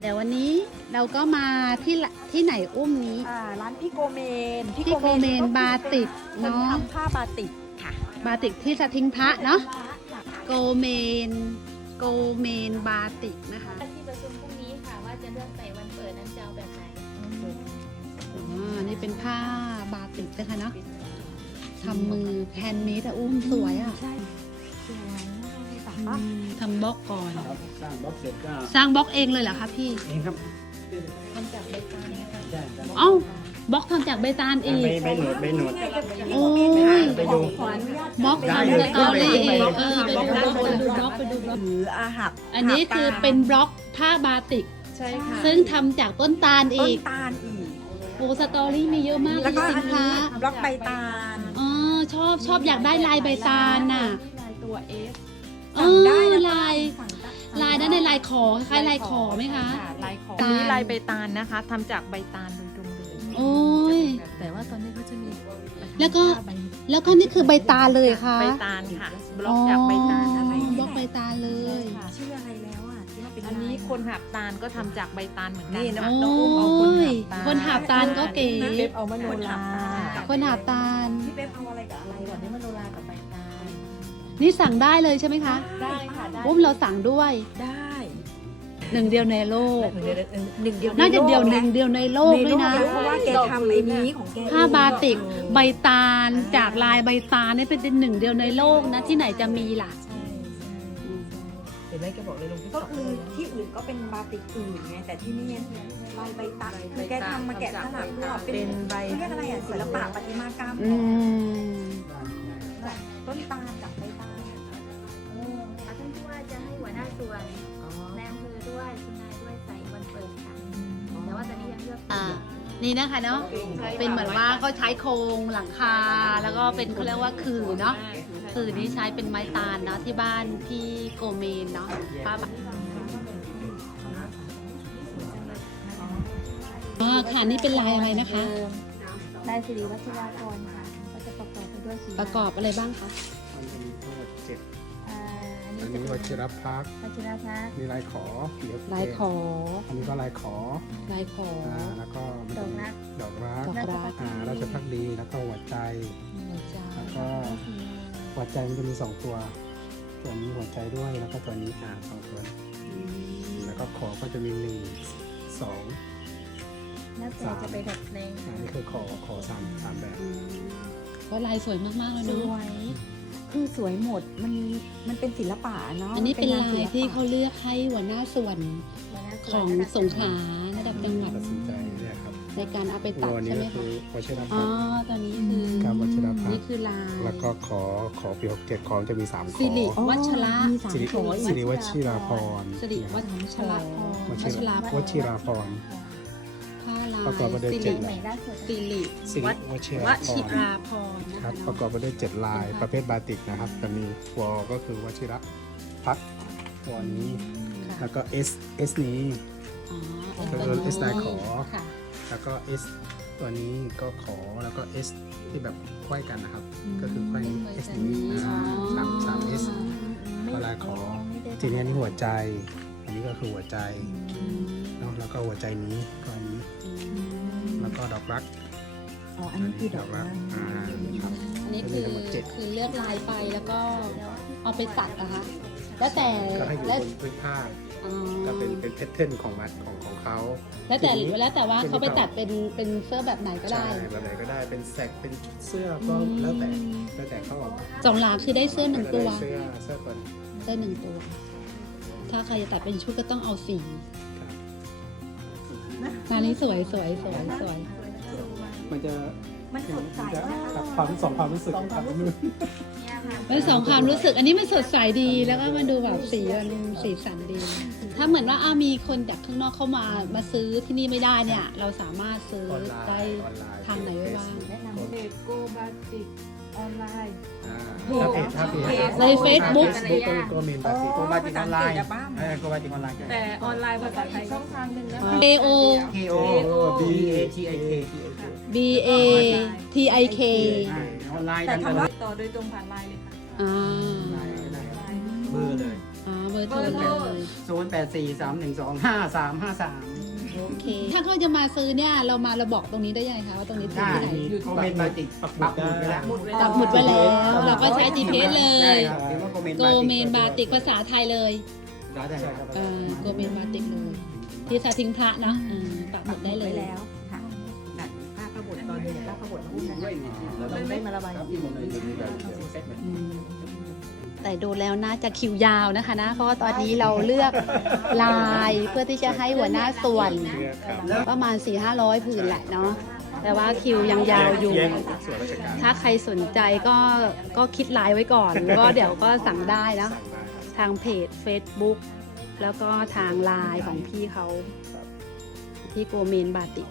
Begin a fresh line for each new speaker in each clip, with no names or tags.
เดี๋ยววันนี้เราก็มาที่ไหนอุ้มนี้
ร้านพี่โกเมน
พี่โกเมนบาติกเนาะ
ทำผ้าบาติกค่ะ
บาติกที่สะทิงพระเนาะโกเมนบาติกนะคะ
ที่ประชุมพรุ่งนี้ค่ะว่าจะเลือกใส่วันเปิดนั้นจะเอาแบบไหน
นี่เป็นผ้าบาติกนะคะเนาะทำมือแฮนด์เมดอุ้มสวยอ่ะทำบล็อกก่อน
สร้างบล็อกเสร็จก็
สร้างบล็อกเองเลยเหรอคะพี่
เองครับ
ทำจากใบตาลนะคะ
เอ้าบล็อกทำจากใบตาลเอง
ใบหนวด
โอ้ย
ไปดู
บล็อกทำสตอรี่เองไปดูบล็อก
หรืออาหับ
อันนี้คือเป็นบล็อกผ้าบาติก
ใช่ค่ะ
ซึ่งทำจากต้นตาลอีกโอ้สตอรี่มีเยอะมาก
แล้วก็อันนี้บล็อกใบตาล
ชอบอยากได้ลายใบตาลน่ะ
ลายตัว F
ลายนั้นในลายขอคล้ายลายขอไหมคะ
ลายขออันนี้ลายใบตาลนะคะทำจากใบตาลโดยตรงเลย
โอ้ย
แต่ว่าตอนนี้เขาจะมี
แล้วก็นี่คือใบตาลเลยค่ะ
ใบตาลค่ะบล็อกจากใบตาลอะไร
บล็อกใบตาลเลย
ชื่ออะไรแล้วอ่ะที่ว่าเป็นอันนี้คนหับตาลก็ทำจากใบตาลเหมือนกัน
โอ้ยคนหับตาลก็เก๋
พี่เป๊ปเอามโนรา
คนหับตาล
พี่เป๊ปเอาอะไรกับอะไรก่อนนี่มโนรากับใบตาล
นี่สั่งได้เลยใช่ไหมคะ
ได้ค่ะ
อุ้มเราสั่งด้วย
ได้
หนึ่งเดียวในโลก
น่าจะ
เดียวหนึ่งเดียวในโลกด้วยนะ
เพราะว่าแกทำไอ้นี้ของแก
ผ้าบาติกใบตาลจากลายใบตาลนี่เป็นหนึ่งเดียวในโลกนะที่ไหนจะมีล่ะ
เห็นไหมแกบอกเลยลงก็คือที่อื่นก็เป็นบาติกอื่นไงแต่ที่นี่ลายใบตาลคือแกทำมาแกะสลักเพื่อเป็นใบเรียกอะไรอ่ะศิลปะประติมากรรมจากต้นตาลจากใบตาล
ท่านผู้ว่าจะให้หัวหน้าส่วนแนมเพอด้วยคุณนายด้วยใส่วันเปิดค่ะแต่ว่าตอนนี้ยังเลือก
นี่นะคะเนาะเป็นเหมือนว่าเขาใช้โครงหลังคาแล้วก็เป็นเขาเรียกว่าคือเนาะคือนี้ใช้เป็นไม้ตาลเนาะที่บ้านพี่โกเมนเนาะป้าค่ะนี่เป็นลายอะไรนะคะ
ลายสิริวัชรากรค่ะก็จะประกอบไปด้วยสี
ประกอบอะไรบ้างคะ
มันจะมีทั้งหมด7
อัน
นี้วชิรพักมีลายขอ
ลายขอ
อันนี้ก็ลายขอแล้วก็
ดอกรัก
ราชพักดีแล้วก็หัวใจแล้วก็หัวใจมันจะมี2ตัวนี้หัวใจด้วยแล้วก็ตัวนี้2ตัวแล้วก็ขอก็จะมี1 2
แล้วแต่จะไปดัดแปลง
นี่คือขอ3แบบ
ก็ลายสวยมากๆเลยเนาะ
คือสวยหมดมันเป็นศิลปะเนาะ
อันนี้เป็นลายที่เขาเลือกให้หัวหน้าส่วนของสงขลาระดับจังหวัดในการเอาไปตัดใช่ไหมคะตอนนี้คือ
วัชรพัก
นี่คือลาย
แล้วก็ขอปี67ของจะมี3ขอ
สิริวัชระ
สิริวัชิราพร
สิริวัชระพร
วัชิราพรประกอบไปด้วย7
สิริ
วัชิราพรครับประกอบไปด้วย7ลายประเภทบาติกนะครับจะมีวอก็คือวชิระพักวอนี้แล้วก็ S นี้ก็คือ S ลายขอแล้วก็ S ตัวนี้ก็ขอแล้วก็ S ที่แบบไขว้กันนะครับก็คือไขว้ S นี้3 S ลายขอทีนี้นี่หัวใจอันนี้ก็คือหัวใจแล้วก็หัวใจนี้ก็อันนี้แล้วก็ดอกรัก
อันนี้คือดอกรัก
ครับอันนี้คือเลือกลายไปแล้วก็เอาไปตัดนะคะแล้วแต่
ก็ให้อยู่บนพื้นผ้าก็เป็นแพทเทิร์นของเขา
แล้วแต่ว่าเขาไปตัดเป็นเสื้อแบบไหนก็ได้
แบบไหนก็ได้เป็นแสกเป็นเสื้อก็แล้วแต่เขา
2 หลาคือได้เสื้อ1 ตัว
เสื้อตัว
ได้1 ตัวถ้าใครจะตัดเป็นชุดก็ต้องเอาสีงานนี้สวย
มันสดใส
นะคะความรู้สึก
มัน2 ความรู้สึกอันนี้มันสดใสดีแล้วก็มันดูแบบสีสันดีถ้าเหมือนว่ามีคนจากข้างนอกเข้ามาซื้อที่นี่ไม่ได้เนี่ยเราสามารถซื้อได้ทางไหนบ้าง
แนะนำเพจโกบาติกออนไลน์
ใน Facebook
ก็มีบาติก
โกบาติกออนไลน์
โกบาติกออนไลน์
แต่ออนไลน์ภาษาไทยช่องทางนึงนะ
AO BATIK
ออนไลน์
แต่ทำว่าต่อโดยตรงผ่านไลน์เลยค่ะ
เบอร์เลย
เบออร์โทรเลย
0843125353
โอเค ถ้าเขาจะมาซื้อเนี่ยเราบอกตรงนี้ได้ยังไงคะว่าตรงนี้ซื้อ
ได้
ที่ไหน
มีโกเมนบาติกปักหมุดไปแล้ว
ปักหมุดไว้แล้ว เราก็ใช้ GPS เล
ใช่
ย
ครับพิมพ์ว่าโก
โกเมนบาติกภาษาไทยเลย
ได้ครับ
โกเมนบาติกเลย ที่สาทิงพระเนาะปักหมุดได้เลย
ไว้แล้วค่ะดัดผ้าขบวนตอนนี้ผ้าขบวนมาอุ้มกันเราได้มาระบายสี
แต่ดูแล้วน่าจะคิวยาวนะคะนะ เพราะว่าตอนนี้เราเลือกลายเพื่อที่จะให้หัวหน้าส่วนประมาณ 400-500 ผืนแหละเนาะ แต่ว่าคิวยังยาวอยู่
ส่วนราชการ
ถ้าใครสนใจก็คิดไลน์ไว้ก่อน ก็เดี๋ยวก็สั่งได้นะ ทางเพจ Facebook แล้วก็ทางไลน์ของพี่เขาที่โกเมนบาติก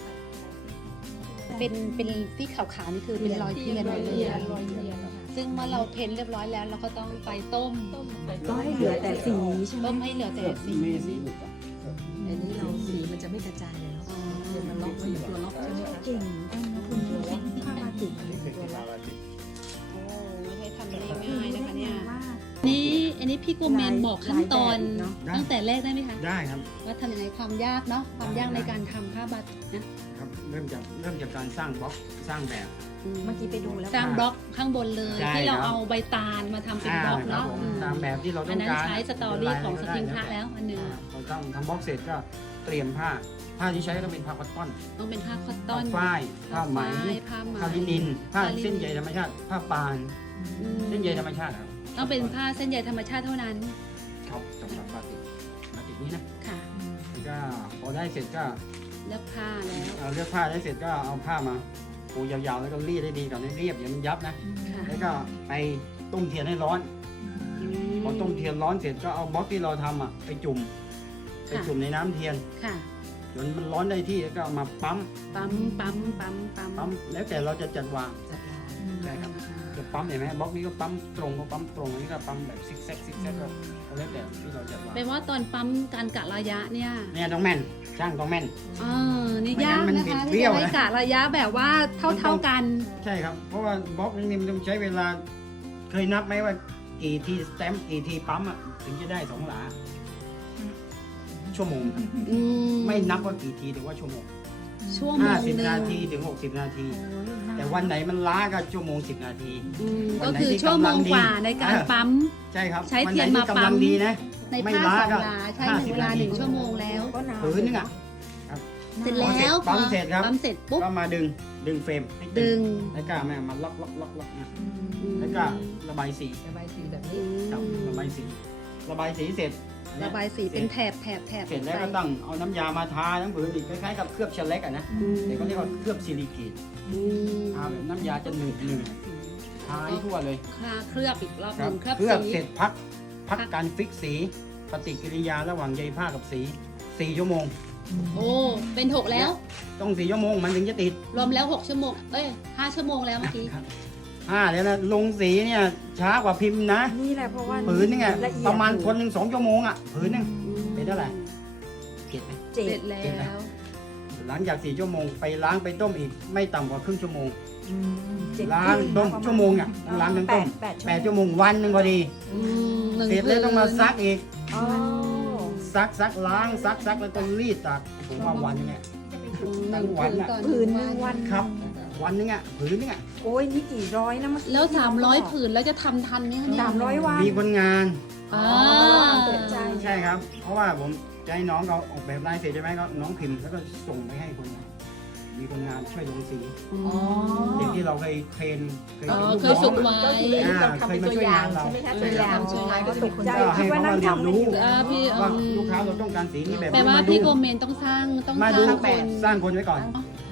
เป็นที่ขาวๆนี่คือเป็นรอยเทียนซึ่งเมื่อเราเพ้นเรียบร้อยแล้วเราก็ต้องไปต้ม
ก็ให้เหลือแต่สีใช่ไหม
ต้มให้เหลือแต่สี
อันนี้เราสีมันจะไม่กระจายเลยเนาะมันล็อกมันอยู่ตัวล็อกใช่ไหมคะ
เก่งจังนะคุณผ้าบาติก
นี่คือที่มาบาติก
โอ้ไม่ใช่ทำได้ง่ายนะคะเนี่ยอันนี้พี่โกเมนบอกขั้นตอนตั้งแต่แรกได้ไหมคะ
ได้ครับ
ว่าทำยังไงความยากเนาะความยากในการทำผ้าบาติกนะครับ
เริ่มจากการสร้างบล็อกสร้างแบบ
เมื่อกี้ไปดูแล้ว
สร้างบล็อกข้างบนเลย
ใช่
ที่เรา
ครับ
เอาใบตาลมาทำเป็นบล็อก
ครับ
เนาะ
ผมตามแบบที่เราต้
อั
อน ง
นั้น
การ
ใช้สตอรี่ของสติงพระแล้วอันหนึ่ง
เราทำบล็อกเสร็จก็เตรียมผ้าที่ใช้ก็เป็นผ้าคอตตอน
ต้องเป็นผ้าคอตต
ผ้า
อน
ฝ้ายผ้าไหม
ผ้าไหม
ผ้าลินินผ้า
ผ้าลินิน
เส้นใยธรรมชาติผ้าปาน
อืม
เส้นใยธรรมชาติครับ
ต้องเป็นผ้าเส้นใยธรรมชาติเท่านั้น
ครับสำหรับบาติกนี้นะ
ค่ะ
แล้วก็พอได้เสร็จก็
เลือกผ้าแล้ว
เลือกผ้าได้เสร็จก็เอาผ้ามาปูยาวๆแล้วก็รีดให้ดีก่อนให้เรียบอย่ามันยับนะ
ค่ะ
แล้วก็ไปต้มเทียนให้ร้อน พอต้มเทียนร้อนเสร็จก็เอาบล็อกที่เราทำไปจุ่มในน้ำเทียน
ค่ะ
จนมันร้อนได้ที่แล้วก็เอามาปั๊ม
ปั๊ม
แล้วแต่เราจะจัดวาง
จัดลาย
ใช่ครับจะปั๊มเห็นไหมบล็อกนี้ก็ปั๊มตรงก็ปั๊มตรงอันนี้ก็ปั๊มแบบซิกแซกก็แล้วแต่ที่เราจัดวาง
แปลว่าตอนปั๊มการกะระยะเนี่ย
เนี่ยต้องแม่นช่างต้องแม่น
นี่ยากนะคะ
ไม่งั้นมันบิดเบี้
ที่
ยว
จะ
นะ
ได้กะระยะแบบว่าเท่ากัน
ใช่ครับเพราะว่าบล็อกนี้มันต้องใช้เวลาเคยนับไหมว่ากี่ทีสแตมป์กี่ทีปั๊มถึงจะได้2 หลาชั่วโมงครับ ไม่นับว่ากี่ทีแต่ว่าชั่วโมง
ชั่วโมงหนึ่ง
50 นาทีถึง 60 นาที แต่วันไหนมันล้าก็ชั่วโมง10 นาที
ก็คือชั่วโมงกว่าในการปั๊ม
ใช่ครับ
ใช้เทียนมา
วัไหที่
ปั๊ม
กำลังดีนะ
ใน
ไม่
ผ้า
ล้า
สอง
ก็
หลาใช้1 เวลา
50
1 ชั่วโมงแล้ว
ก็นาน
ผืนนึงอ่ะ
เสร็จแล้ว
ปั๊มเสร็จครับ
ปั๊มเสร็จปุ๊บ
ก็มาดึงเฟรมให้ตึ
ดึง
แล้วก็แม่มาล็อกนะแล้วก็ระบายสี
ระบายสีแบบนี้
ครับระบายสีเสร็จ
ระบายสีเป็นแถบ
เสร็จแล้วก็ต้องเอาน้ำยามาทาทั้งผืนอีกคล้ายๆกับเคลือบเชลเล็กอะนะแต่ก็เรียกว่าเคลือบซิลิเกตทาแบบน้ำยาจะหนืดทาให้ทั่วเลย
เคลือบอีกรอบห
ครั
นึ่
บ
งเคลือบ
เคลือบ
สี
เสร็จพักการฟิกสีปฏิกิริยาระหว่างใยผ้ากับสี4 ชั่วโมง
โอ้เป็น6แล้ว
ต้อง4 ชั่วโมงมันถึงจะติด
รวมแล้ว6 ชั่วโมง5 ชั่วโมงแล้วเมื่อกี้
แล้วนะลงสีเนี่ยช้ากว่าพิมพ์นะ
นี่แหละเพราะว่า
ผืนนึงอะ
ละเอียด
ประมาณคนหนึ่ง2 ชั่วโมงอะผืนนึง เป็นเท่าไหร่ เก็บไหม
เจ็
เสร็
ด
จแล้ว
หลังจาก4 ชั่วโมงไปล้างไปต้มอีกไม่ต่ำกว่าครึ่งชั่วโมง
เจ็ด
ล้างต้มชั่วโมงเนี่ยล้างทั้งต้ม 8 ชั่วโมงวันหนึ่งพอดี เสร็จแล้วต้องมาซักอีก
อ๋อ
ซักล้างซักแล้วก็รีดตากผมว่าวันเนี่ย ทั้งวันอะ
ผืนหนึ่งวัน
ครับ วันนึงอ่ะผืนนึงอ่ะ
โอ้ยนี่กี่ร้อยนะเมื่อกี้
แล้ว300 ผืนแล้วจะทำทันไหมคะเนี่ย
300 วัน
มีคนงาน
อ่า
ตกใจ
ใช่ครับ เพราะว่าผมจะให้น้องเขาออกแบบลายเสร็จใช่ไหมก็น้องพิมพ์แล้วก็ส่งไปให้คนงานมีคนงานช่วยลงสี
อ๋อ
เด็กที่เราเคยเทรนเคย
อ๋อ
ลูก
เค
น้
ย
อง
ฝึกไว้
เราทำเป็นตัวอย่างใช่ไหมคะตัวอย่างสุดท้ายก็จะมีคน
ใจ
ก็ให้
คิดว่า
เขา
นั่
มาง เรียน
ทำกัน
รู้
อยู่
พี่
ว่าลูกค้าเราต้องการสีนี้แบบ
แปล
นี้
ว่า
มาดู
พี่โกเมนต้องสร้าง
มาดู
คน
สร้างคนไว้ก่อน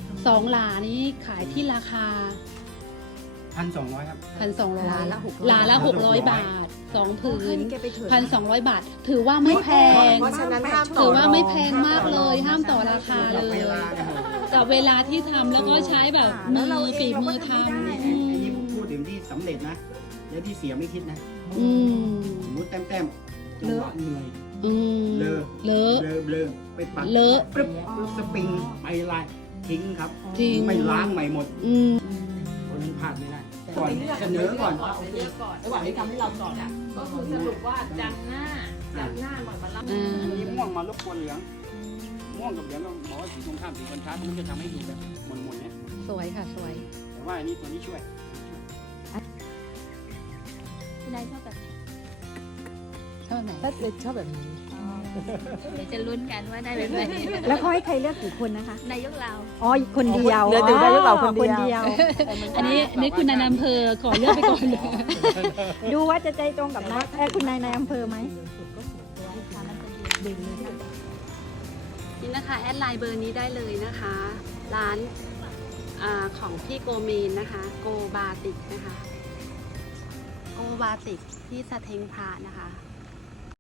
2 หลานี้ขายที่ราคา
1,200 ครับ
1,200
หลาละ600
หลาละ600 บาท 2 ผื
ให้
น
แกไปเถิด
1,200 บาท ถือว่าไม่แพง
เพราะฉะนั้นห้ามต่
ถื
อ
อว่าไม่แพงมากเลย ห้ามต่อราคาเล
กับเวย ลาเนี่ย
กับเวลาที่ทำแล้วก็ใช้แบบมือฝีมือทำ
อันนี้พูดถึงที่สำเร็จนะแล้วที่เสียไม่คิดนะ
อืม
สมมติแต้มๆจังหวะเหนื่อย
อืม
เลอะ
เลอะ
เบลอไปปัด
เลอะ
ปรึ๊บสปริงไปลายทิ้งครับ
จริง
ไม่ล้างใหม่หมด
อืม
คนนั้นพลาดไม่ได้ก่อนเสนอก่อน
ระหว่างที่ทำให้เราก่อนอ่ะ
ก็คือสรุปว่าจันทร์หน้า
จากหน้าหน่อยมารับ
นี่ม่วงมารบกวนเหลือง ม่วงกับเหลืองเราบอกว่าสีตรงข้ามสีคอนทราสต์มันจะทำให้ดูแบบหม่นๆเนี่ย
สวยค่ะสวย
แต่ว่าอันนี้ตัวนี้ช่วย
คุณนายชอบแบบไหน
ชอบไหน
ถ้าเลยชอบแบบนี้
เดี๋ยวจะลุ้นกันว่าได้แบบไหน
แล้วเขาให้ใครเลือกกี่คนนะคะ
นายกเรา
อ๋อคนเดียว
เหลือแต่นายกเราคนเดียว
อันนี้คุณนายอำเภอขอเลือกไปก่อนเลย
ดูว่าจะใจตรงกับนายคุณนายในอำเภอไหม
นี่นะคะแอดไลน์เบอร์นี้ได้เลยนะคะ ร้านของพี่โกเมนนะคะโกบาติกนะคะโกบาติกที่สะเทงพระนะคะ